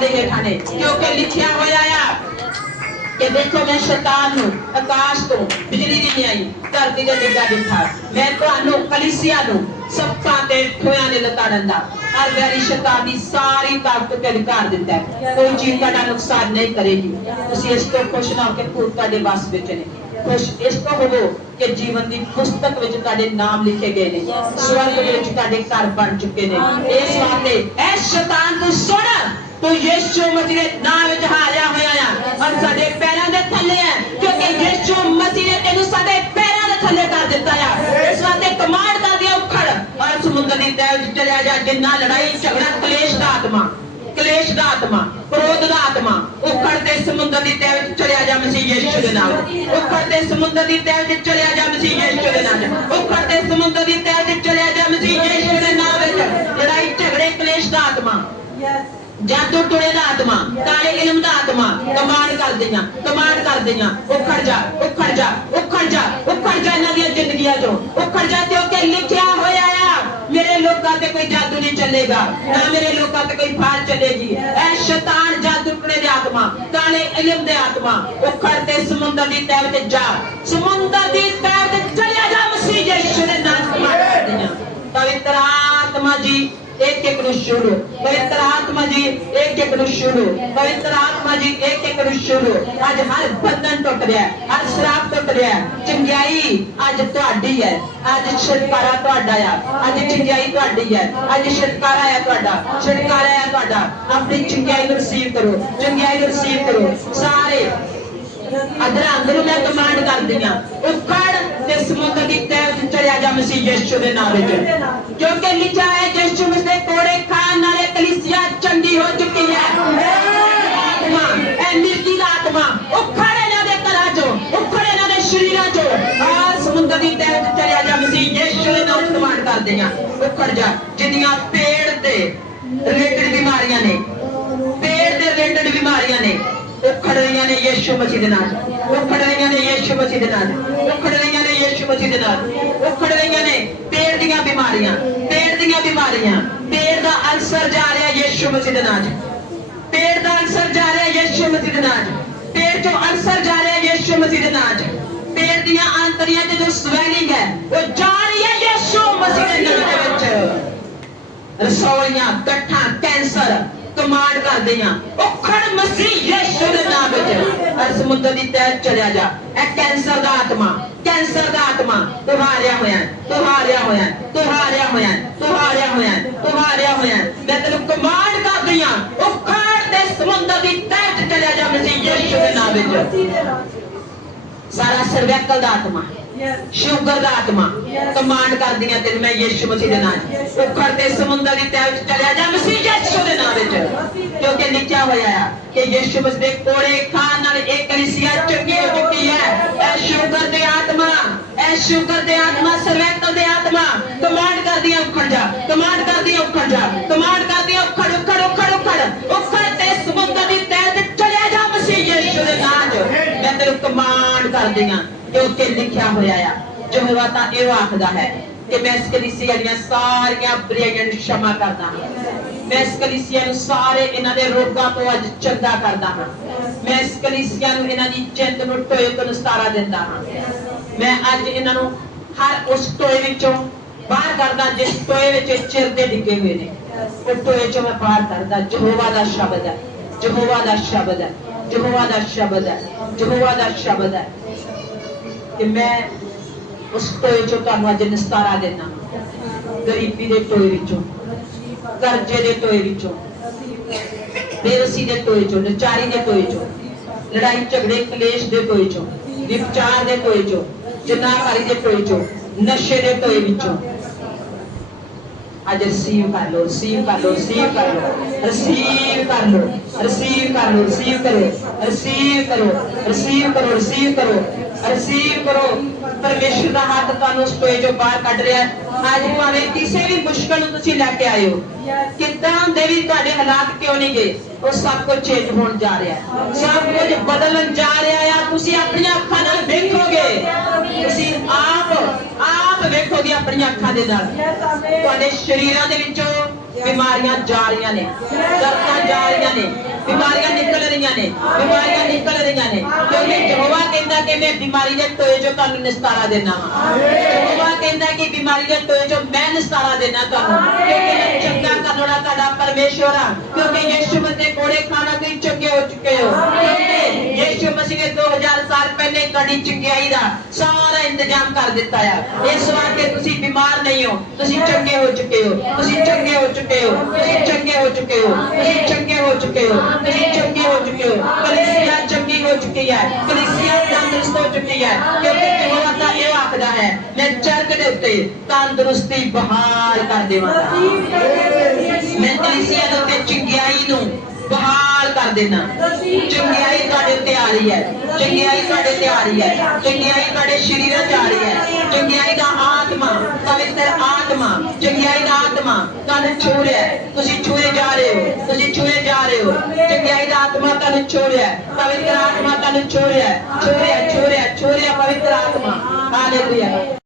ਦੇ ਹੇਠਾਂ ਨੇ। ਕਿਉਂਕਿ ਲਿਖਿਆ ਹੋਇਆ ਆ ਕਿ ਦੇਖੋ ਮੈਂ ਸ਼ੈਤਾਨ ਨੂੰ ਆਕਾਸ਼ ਤੋਂ ਬਿਜਲੀ ਨਹੀਂ ਆਈ ਧਰਤੀ ਦੇ ਡਿੱਗਾ ਦਿੱਤਾ। ਮੈਂ ਤੁਹਾਨੂੰ ਕਲੀਸਿਆ ਨੂੰ ਸੱਪਾਂ ਤੇ ਠੋਇਆਂ ਦੇ ਲਤਾੜਨ ਦਾ ਹਰ ਵੈਰੀ ਸ਼ੈਤਾਨ ਦੀ ਸਾਰੀ ਤਾਕਤ ਤੇ ਅਧਿਕਾਰ ਦਿੱਤਾ ਹੈ। ਕੋਈ ਚੀਜ਼ ਤੁਹਾਡਾ ਨੁਕਸਾਨ ਨਹੀਂ ਕਰੇਗੀ। ਤੁਸੀਂ ਇਸ ਤੋਂ ਖੁਸ਼ ਨਾ ਹੋ ਕੇ ਭੂਤ ਤੁਹਾਡੇ ਵੱਸ ਵਿੱਚ ਨੇ। ਖੁਸ਼ ਇਸ ਤੋਂ ਹੋਵੋ ਕਿ ਜੀਵਨ ਦੀ ਪੁਸਤਕ ਵਿੱਚ ਤੁਹਾਡੇ ਨਾਮ ਲਿਖੇ ਗਏ ਨੇ। ਸਵਰਗ ਵਿੱਚ ਤੁਹਾਡੇ ਘਰ ਬਣ ਚੁੱਕੇ ਨੇ। ਇਸ ਵਾਸਤੇ ਐ ਸ਼ੈਤਾਨ ਤੂੰ ਸੁਣ। ਤੂੰ ਯਿਸੂ ਮਸੀਹ ਦੇ ਨਾਮ ਵਿੱਚ ਹਾਰਿਆ ਹੋਇਆ ਆ ਔਰ ਸਾਡੇ ਪੈਰਾਂ ਦੇ ਥੱਲੇ ਹੈ ਕਿਉਂਕਿ ਯਿਸੂ ਮਸੀਹ ਨੇ ਤੈਨੂੰ ਸਾਡੇ ਪੈਰਾਂ ਦੇ ਥੱਲੇ ਕਰ ਦਿੱਤਾ ਆ। ਇਸ ਵਾਸਤੇ ਕਮਾਂਡ ਕਰ ਦਿਆ ਉਖੜ ਔਰ ਸਮੁੰਦਰ ਦੀ ਤਹਿ ਵਿੱਚ ਚਲਿਆ ਜਾ, ਜਿੰਨਾ ਲੜਾਈ, ਝਗੜਾ, ਕਲੇਸ਼ ਦਾ ਆਤਮਾ, ਕਲੇਸ਼ ਦਾ ਆਤਮਾ ਕ੍ਰੋਧ ਦਾ ਆਤਮਾ, ਉਖੜ ਤੇ ਸਮੁੰਦਰ ਦੀ ਤਹਿ ਵਿੱਚ ਚਲਿਆ ਜਾ ਮਸੀਹ ਯਿਸੂ ਦੇ ਨਾਲ। ਉਖੜ ਤੇ ਸਮੁੰਦਰ ਦੀ ਤਹਿ ਵਿੱਚ ਚਲਿਆ ਜਾ ਮਸੀਹ ਯਿਸੂ ਦੇ ਨਾਲ। ਉਖੜ ਤੇ ਸਮੁੰਦਰ ਦੀ ਤਹਿ ਵਿੱਚ ਚਲਿਆ ਜਾ ਮਸੀਹ ਯਿਸੂ ਦੇ ਨਾਮ ਵਿੱਚ। ਲੜਾਈ, ਝਗੜੇ, ਕਲੇਸ਼ ਦਾ ਆਤਮਾ। ਜਾਦੂ ਟੋਏ ਦਾ ਆਤਮਾ ਕਾਲੇ ਇਲਮ ਦਾ ਆਤਮਾ ਕਮਾਂਡ ਕਰਦੀਆਂ ਕਮਾਂਡ ਕਰਦੀਆਂ ਉਖੜ ਜਾ ਉਖੜ ਜਾ ਉਖੜ ਜਾ ਉਖੜ ਜਾ ਇਹਨਾਂ ਦੀਆਂ ਜ਼ਿੰਦਗੀਆਂ ਚੋਂ ਉਖੜ ਜਾ ਕਿਉਂਕਿ ਲਿਖਿਆ ਹੋਇਆ ਆ ਮੇਰੇ ਲੋਕਾਂ ਤੇ ਕੋਈ ਜਾਦੂ ਨਹੀਂ ਚੱਲੇਗਾ ਨਾ ਮੇਰੇ ਲੋਕਾਂ ਤੇ ਕੋਈ ਫਾਲ ਚੱਲੇਗੀ। ਐ ਸ਼ੈਤਾਨ ਜਾਦੂ ਟੋਏ ਦੇ ਆਤਮਾ ਕਾਲੇ ਇਲਮ ਦੇ ਆਤਮਾ ਉਖੜ ਤੇ ਸਮੁੰਦਰ ਦੀ ਤਹਿ ਤੇ ਜਾ ਸਮੁੰਦਰ ਦੀ ਤਹਿ ਤੇ ਚਲਿਆ ਜਾ ਮਸੀਹ ਯਿਸੂ ਦੇ ਨਾਮ ਕਮਾਂਡ ਕਰਦੀਆਂ ਪਵਿੱਤਰ ਆਤਮਾ ਜੀ एक एक ਨੂੰ ਛੋੜੋ ਪਵਿੱਤਰ ਆਤਮਾ ਜੀ ਇੱਕ ਇੱਕ ਨੂੰ ਛੋੜੋ ਪਵਿੱਤਰ ਆਤਮਾ ਜੀ ਇੱਕ ਇੱਕ ਨੂੰ ਛੋੜੋ ਅੱਜ ਹਰ ਬੰਧਨ ਟੁੱਟ ਰਿਹਾ ਹੈ ਹਰ ਸ਼ਰਾਬ ਟੁੱਟ ਰਿਹਾ ਹੈ ਚੰਗਿਆਈ ਅੱਜ ਤੁਹਾਡੀ ਹੈ ਅੱਜ ਛੁਟਕਾਰਾ ਤੁਹਾਡਾ ਆ ਅੱਜ ਚੰਗਿਆਈ ਤੁਹਾਡੀ ਹੈ ਅੱਜ ਛੁਟਕਾਰਾ ਹੈ ਤੁਹਾਡਾ ਛੁਟਕਾਰਾ ਹੈ ਤੁਹਾਡਾ ਆਪਣੀ ਚੰਗਿਆਈ ਨੂੰ ਰਿਸੀਵ ਕਰੋ ਚੰਗਿਆਈ ਨੂੰ ਰਿਸੀਵ ਕਰੋ ਸਾਰੇ ਅਦਰ ਅੰਦਰੋਂ ਮੈਂ ਕਮਾਂਡ ਕਰਦੀ ਆ ਉਖੜ ਤੇ ਸਮੁੰਦਰ ਦੀ ਤਹਿ ਵਿੱਚ ਚੜਿਆ ਜਾ ਮਸੀਹ ਯਿਸੂ ਦੇ ਨਾਮ ਵਿੱਚ ਕਿਉਂਕਿ ਲਿਖਿਆ ਸਮੁੰਦਰ ਦੀ ਤਹਿ ਜਾ ਮਸੀਹ ਯਿਸੂ ਦੇ ਨਾਮ ਵਿੱਚ ਕਰਦੇ ਆ ਉਖੜ ਜਾ ਜਿੰਨੀਆਂ ਪੇੜ ਤੇ ਰਿਲੇਟਡ ਬਿਮਾਰੀਆਂ ਨੇ ਪੇੜ ਦੇ ਰਿਲੇਟਡ ਬਿਮਾਰੀਆਂ ਨੇ ਉਹ ਰਹੀਆਂ ਨੇ ਯਿਸੂ ਮਸੀਹ ਦੇ ਨਾਲ ਉਹ ਰਹੀਆਂ ਨੇ ਯਿਸੂ ਮਸੀਹ ਦੇ ਨਾਲ ਉਹ ਰਹੀਆਂ ਨੇ ਯਿਸੂ ਮਸੀਹ ਦੇ ਨਾਲ ਉਹ ਰਹੀਆਂ ਨੇ ਪੇਟ ਦੀਆਂ ਬਿਮਾਰੀਆਂ ਪੇਟ ਦੀਆਂ ਬਿਮਾਰੀਆਂ ਪੇਟ ਦਾ ਅਲਸਰ ਜਾ ਰਿਹਾ ਯਿਸੂ ਮਸੀਹ ਦੇ ਨਾਲ ਪੇਟ ਦਾ ਅਲਸਰ ਜਾ ਰਿਹਾ ਯਿਸੂ ਮਸੀਹ ਦੇ ਨਾਲ ਪੇਟ ਚੋਂ ਅਲਸਰ ਜਾ ਰਿਹਾ ਯਿਸੂ ਮਸੀਹ ਦੇ ਨਾਲ ਪੇਟ ਦੀਆਂ ਆਂਤੜੀਆਂ 'ਚ ਜੋ ਸਵੈਲਿੰਗ ਹੈ ਉਹ ਜਾ ਰਹੀ ਹੈ ਯਿਸੂ ਮਸੀਹ ਦੇ ਨਾਮ ਦੇ ਵਿੱਚ। ਰਸੌਲੀਆਂ ਗੱਠਾਂ ਕੈਂਸਰ ਕਮਾਂਡ ਕਰਦੇ ਉਖੜ ਮਸੀਹ ਯਿਸੂ ਦੇ ਨਾਮ ਵਿੱਚ। ਹਰ ਸਮੁੰਦਰ ਦੀ ਤਹਿ ਚਲਿਆ ਜਾ। ਇਹ ਕੈਂਸਰ ਦਾ ਆਤਮਾ ਕੈਂਸਰ ਦਾ ਆਤਮਾ ਤੂੰ ਹੋਇਆ ਹੈ, ਹੋਇਆ ਹੈ, ਹੋਇਆ ਤੁਹਾਰਿਆ ਹੋਇਆ ਹੈ, ਹੋਇਆ। ਮੈਂ ਤੈਨੂੰ ਕਮਾਂਡ ਕਰਦੀ ਆ ਉਖੜ ਤੇ ਸਮੁੰਦਰ ਦੀ ਤਹਿ ਚਲਿਆ ਜਾ ਮਸੀਹ ਯਿਸੂ ਦੇ ਨਾਮ ਵਿੱਚ। ਸਾਰਾ ਸਰਵੈਕਲ ਦਾ ਆਤਮਾ। ਸ਼ੂਗਰ ਦਾ ਆਤਮਾ। ਕਮਾਂਡ ਕਰਦੀਆਂ ਤੈਨੂੰ ਮੈਂ ਯਿਸੂ ਮਸੀਹ ਦੇ ਨਾਮ। ਉਖੜ ਤੇ ਸਮੁੰਦਰ ਦੀ ਤਹਿ ਵਿੱਚ ਚਲਿਆ ਜਾ ਮਸੀਹ ਯਿਸੂ ਦੇ ਨਾਮ ਵਿੱਚ। ਕਿਉਂਕਿ ਲਿਖਿਆ ਹੋਇਆ ਆ ਕਿ ਯਿਸੂ ਮਸੀਹ ਦੇ ਕੋੜੇ ਖਾਨ ਨਾਲ ਇੱਕ ਕਲੀਸਿਆ ਚੰਗੀ ਹੋ ਚੁੱਕੀ ਹੈ। ਇਹ ਸ਼ੂਗਰ ਦੇ ਆਤਮਾ ਇਹ ਸ਼ੂਗਰ ਦੇ ਆਤਮਾ ਸਰਵੈਕਲ ਦੇ ਆਤਮਾ। ਕਮਾਂਡ ਕਰਦੀਆਂ ਉਖੜ ਜਾ ਕਮਾਂਡ ਕਰਦੀਆਂ ਉਖੜ ਜਾ ਕਮਾਂਡ ਕਰਦੀਆਂ ਤੇ ਉੱਤੇ ਲਿਖਿਆ ਹੋਇਆ ਆ। ਯਹੋਵਾ ਤਾਂ ਇਹ ਆਖਦਾ ਹੈ ਕਿ ਮੈਂ ਇਸ ਕਲੀਸਿਆ ਦੀਆਂ ਸਾਰੀਆਂ ਬੁਰਾਈਆਂ ਨੂੰ ਸ਼ਮਾ ਕਰਦਾ ਹਾਂ। ਮੈਂ ਇਸ ਕਲੀਸਿਆ ਨੂੰ ਸਾਰੇ ਇਹਨਾਂ ਦੇ ਰੋਗਾਂ ਤੋਂ ਅੱਜ ਚੰਗਾ ਕਰਦਾ ਹਾਂ। ਮੈਂ ਇਸ ਕਲੀਸਿਆ ਨੂੰ ਇਹਨਾਂ ਦੀ ਚਿੰਤ ਨੂੰ ਟੋਏ ਤੋਂ ਨਿਸਤਾਰਾ ਦਿੰਦਾ ਹਾਂ। ਮੈਂ ਅੱਜ ਇਹਨਾਂ ਨੂੰ ਹਰ ਉਸ ਟੋਏ ਵਿੱਚੋਂ ਬਾਹਰ ਕਰਦਾ ਜਿਸ ਟੋਏ ਵਿੱਚ ਚਿਰ ਦੇ ਡਿੱਗੇ ਹੋਏ ਨੇ। ਉਹ ਟੋਏ ਚੋਂ ਮੈਂ ਬਾਹਰ ਕਰਦਾ ਯਹੋਵਾ ਦਾ ਸ਼ਬਦ ਹੈ। ਯਹੋਵਾ ਦਾ ਸ਼ਬਦ ਹੈ। ਯਹੋਵਾ ਦਾ ਸ਼ਬਦ ਹੈ ਯਹੋਵਾ ਦਾ ਸ਼ਬਦ ਹੈ ਕਿ ਮੈਂ ਉਸ ਟੋਏ ਚੋਂ ਤੁਹਾਨੂੰ ਅੱਜ ਨਿਸਤਾਰਾ ਦੇਣਾ ਗਰੀਬੀ ਦੇ ਟੋਏ ਵਿੱਚੋਂ, ਕਰਜ਼ੇ ਦੇ ਟੋਏ ਵਿੱਚੋਂ ਬੇਵਸੀ ਦੇ ਟੋਏ ਚੋਂ, ਨਚਾਰੀ ਦੇ ਟੋਏ ਚੋਂ, ਲੜਾਈ, ਝਗੜੇ, ਕਲੇਸ਼ ਦੇ ਟੋਏ ਚੋਂ ਵਿਚਾਰ ਦੇ ਟੋਏ ਚੋਂ ਜਨਾਕਾਰੀ ਦੇ ਟੋਏ ਚੋਂ, ਨਸ਼ੇ ਦੇ ਟੋਏ ਵਿੱਚੋਂ ਅੱਜ ਰਿਸੀਵ ਕਰ ਲਓ ਰਿਸੀਵ ਕਰ ਲਓ ਰਿਸੀਵ ਕਰ ਲਓ ਰਿਸੀਵ ਕਰ ਲਓ ਰਿਸੀਵ ਕਰ ਲਓ ਰਿਸੀਵ ਕਰੋ ਰਿਸੀਵ ਕਰੋ ਰਿਸੀਵ ਕਰੋ ਰਿਸੀਵ ਕਰੋ ਰਿਸੀਵ ਕਰੋ ਪਰਮੇਸ਼ਰ ਦਾ ਹੱਥ ਤੁਹਾਨੂੰ ਉਸ ਟੋਏ ਬਾਹਰ ਕੱਢ ਰਿਹਾ ਅੱਜ ਭਾਵੇਂ ਕਿਸੇ ਵੀ ਮੁਸ਼ਕਲ ਨੂੰ ਤੁਸੀਂ ਲੈ ਕੇ ਆਏ ਹੋ ਕਿੱਦਾਂ ਦੇ ਵੀ ਤੁਹਾਡੇ ਹਾਲਾਤ ਕਿਉਂ ਨਹੀਂ ਗਏ ਉਹ ਸਭ ਕੁਝ ਚੇਂਜ ਹੋਣ ਜਾ ਰਿਹਾ ਸਭ ਕੁਝ ਬਦਲਣ ਜਾ ਰਿਹਾ ਆ ਤੁਸੀਂ ਆਪਣੀਆਂ ਅੱਖਾਂ ਨਾਲ ਵੇਖੋਗੇ ਤੁਸੀਂ ਆਪ ਆਪ ਵੇਖੋਗੇ ਆਪਣੀਆਂ ਅੱਖਾਂ ਦੇ ਨਾਲ। ਤੁਹਾਡੇ ਸ਼ਰੀਰਾਂ ਦੇ ਵਿੱਚੋਂ ਬਿਮਾਰੀਆਂ ਜਾ ਰਹੀਆਂ ਨੇ, ਦਰਦਾਂ ਜਾ ਰਹੀਆਂ ਨੇ, ਬਿਮਾਰੀਆਂ ਨਿਕਲ ਰਹੀਆਂ ਨੇ ਬਿਮਾਰੀਆਂ ਨਿਕਲ ਰਹੀਆਂ ਨੇ ਕਿਉਂਕਿ ਯਹੋਵਾ ਕਹਿੰਦਾ ਬਿਮਾਰੀ ਦੇ ਟੋਏ ਜੋ ਤੁਹਾਨੂੰ ਨਿਸਤਾਰਾ ਦੇਣਾ ਵਾ। ਯਹੋਵਾ ਕਹਿੰਦਾ ਕਿ ਬਿਮਾਰੀ ਦੇ ਟੋਏ ਜੋ ਮੈਂ ਨਿਸਤਾਰਾ ਦੇਣਾ ਤੁਹਾਨੂੰ। ਕਿਉਂਕਿ ਚੰਗਾ ਕਰਨ ਤੁਹਾਡਾ ਪਰਮੇਸ਼ਵਰ ਆ। ਕਿਉਂਕਿ ਯਿਸੂ ਮਸੀਹ ਕੋਲੇ ਖਾਣਾ ਤੁਸੀਂ ਚੰਗੇ ਹੋ ਚੁੱਕੇ ਹੋ। ਕਿਉਂਕਿ ਯਿਸੂ ਮਸੀਹ ਨੇ 2000 ਸਾਲ ਪਹਿਲੇ ਤੁਹਾਡੀ ਚੰਗਿਆਈ ਦਾ ਸਾਰਾ ਇੰਤਜ਼ਾਮ ਕਰ ਦਿੱਤਾ ਆ। ਇਸ ਵਾਰ ਤੁਸੀਂ ਬਿਮਾਰ ਨਹੀਂ ਹੋ। ਤੁਸੀਂ ਚੰਗੇ ਹੋ ਚੁੱਕੇ ਹੋ। ਤੁਸੀਂ ਚੰਗੇ ਹੋ ਚੁੱਕੇ ਹੋ। ਤੁਸੀਂ ਚੰਗੇ ਹੋ ਚੁੱਕੇ ਹੋ। ਤੁਸੀਂ ਚੰਗੇ ਹੋ ਚੁੱਕੇ ਹੋ। ਤੁਸੀਂ ਚੰਗੇ ਹੋ ਚੁੱਕੇ ਹੋ। ਕਲੀਸਿਆ ਚੰਗੀ ਹੋ ਚੁੱਕੀ ਹੈ ਕਲੀਸਿਆ ਤੰਦਰੁਸਤ ਹੋ ਚੁੱਕੀ ਹੈ ਕਿਉਂਕਿ ਯਹੋਵਾ ਤਾਂ ਇਹ ਆਖਦਾ ਹੈ, ਮੈਂ ਚਰਕ ਦੇ ਉੱਤੇ ਤੰਦਰੁਸਤੀ ਬਹਾਲ ਕਰ ਦੇਵਾਂਗਾ। ਮੈਂ ਕਲੀਸਿਆ ਦੇ ਉੱਤੇ ਚੰਗਿਆਈ ਨੂੰ ਬਹਾਲ ਕਰ ਦੇਣਾ ਚੰਗਿਆਈ ਤੁਹਾਡੇ ਉੱਤੇ ਆ ਰਹੀ ਹੈ। ਚੰਗਿਆਈ ਤੁਹਾਡੇ ਤੇ ਆ ਰਹੀ ਹੈ। ਚੰਗਿਆਈ ਤੁਹਾਡੇ ਸਰੀਰਾਂ 'ਚ ਆ ਰਹੀ ਹੈ। ਚੰਗਿਆਈ ਦਾ ਆਤਮਾ, ਪਵਿੱਤਰ ਆਤਮਾ, ਚੰਗਿਆਈ ਦਾ ਆਤਮਾ ਤੁਹਾਨੂੰ ਛੂ ਰਿਹਾ ਤੁਸੀਂ ਛੂਏ ਜਾ ਰਹੇ ਹੋ। ਤੁਸੀਂ ਛੂਏ ਜਾ ਰਹੇ ਹੋ। ਚੰਗਿਆਈ ਦਾ ਆਤਮਾ ਤੁਹਾਨੂੰ ਛੂ ਰਿਹਾ ਹੈ ਪਵਿੱਤਰ ਆਤਮਾ। ਤੁਹਾਨੂੰ ਛੂ ਰਿਹਾ ਹੈ